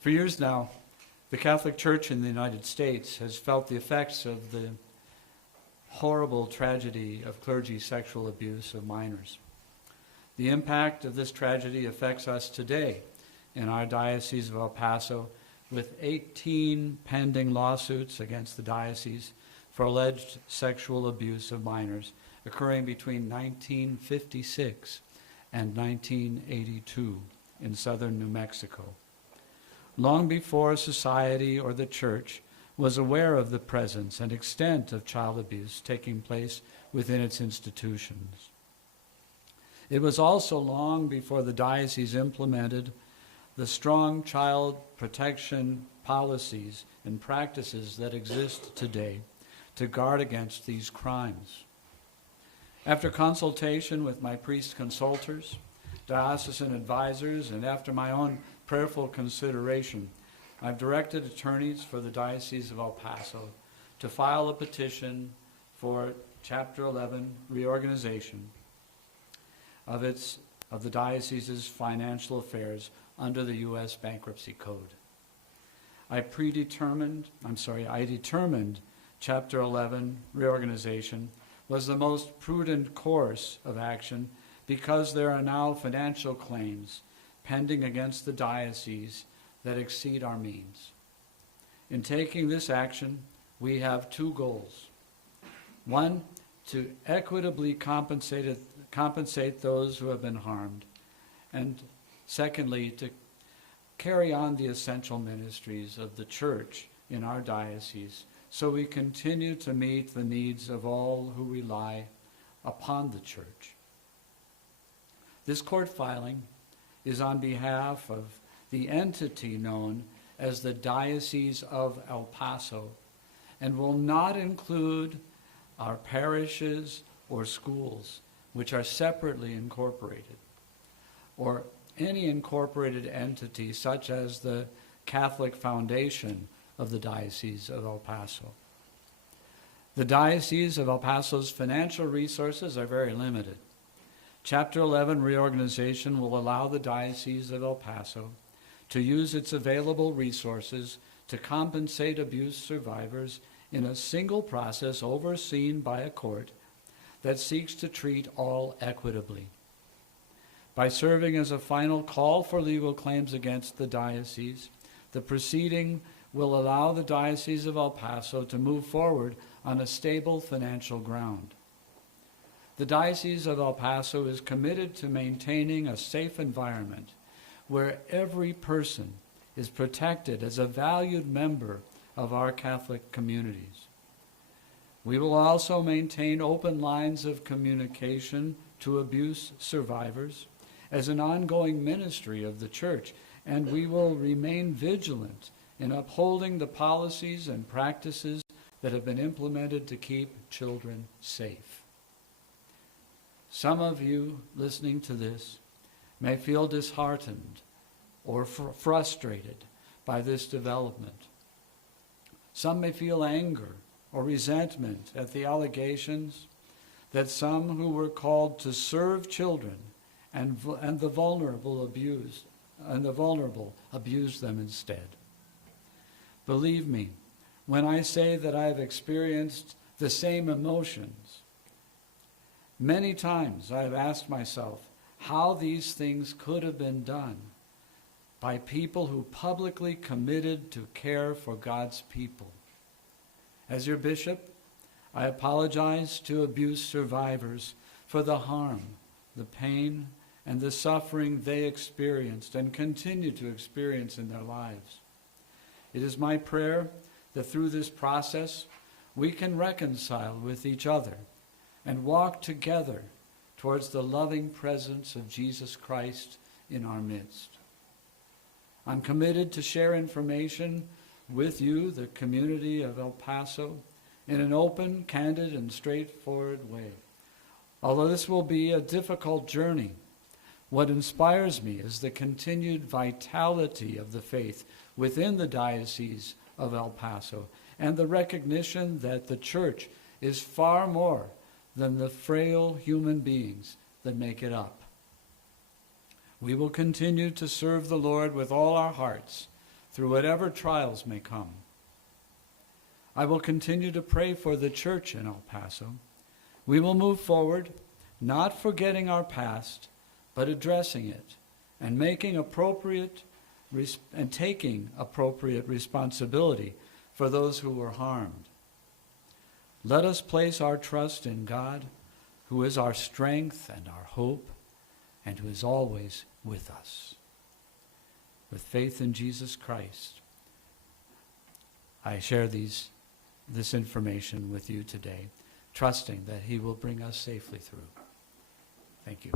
For years now, the Catholic Church in the United States has felt the effects of the horrible tragedy of clergy sexual abuse of minors. The impact of this tragedy affects us today in our Diocese of El Paso, with 18 pending lawsuits against the diocese for alleged sexual abuse of minors occurring between 1956 and 1982 in southern New Mexico. Long before society or the church was aware of the presence and extent of child abuse taking place within its institutions. It was also long before the diocese implemented the strong child protection policies and practices that exist today to guard against these crimes. After consultation with my priest consultors, diocesan advisors, and after my own prayerful consideration, I've directed attorneys for the Diocese of El Paso to file a petition for Chapter 11 reorganization of the diocese's financial affairs under the U.S. Bankruptcy Code. I determined Chapter 11 reorganization was the most prudent course of action because there are now financial claims pending against the diocese that exceed our means. In taking this action, we have two goals. One, to equitably compensate those who have been harmed, and secondly, to carry on the essential ministries of the Church in our diocese so we continue to meet the needs of all who rely upon the Church. This court filing is on behalf of the entity known as the Diocese of El Paso and will not include our parishes or schools, which are separately incorporated, or any incorporated entity such as the Catholic Foundation of the Diocese of El Paso. The Diocese of El Paso's financial resources are very limited. Chapter 11 reorganization will allow the Diocese of El Paso to use its available resources to compensate abuse survivors in a single process overseen by a court that seeks to treat all equitably. By serving as a final call for legal claims against the diocese, the proceeding will allow the Diocese of El Paso to move forward on a stable financial ground. The Diocese of El Paso is committed to maintaining a safe environment where every person is protected as a valued member of our Catholic communities. We will also maintain open lines of communication to abuse survivors as an ongoing ministry of the Church, and we will remain vigilant in upholding the policies and practices that have been implemented to keep children safe. Some of you listening to this may feel disheartened or frustrated by this development. Some may feel anger or resentment at the allegations that some who were called to serve children and the vulnerable abused them instead. Believe me when I say that I have experienced the same emotions. Many times I have asked myself how these things could have been done by people who publicly committed to care for God's people. As your bishop, I apologize to abuse survivors for the harm, the pain, and the suffering they experienced and continue to experience in their lives. It is my prayer that through this process we can reconcile with each other and walk together towards the loving presence of Jesus Christ in our midst. I'm committed to share information with you, the community of El Paso, in an open, candid, and straightforward way. Although this will be a difficult journey, what inspires me is the continued vitality of the faith within the Diocese of El Paso and the recognition that the Church is far more than the frail human beings that make it up. We will continue to serve the Lord with all our hearts through whatever trials may come. I will continue to pray for the church in El Paso. We will move forward, not forgetting our past, but addressing it and taking appropriate responsibility for those who were harmed. Let us place our trust in God, who is our strength and our hope, and who is always with us. With faith in Jesus Christ, I share this information with you today, trusting that he will bring us safely through. Thank you.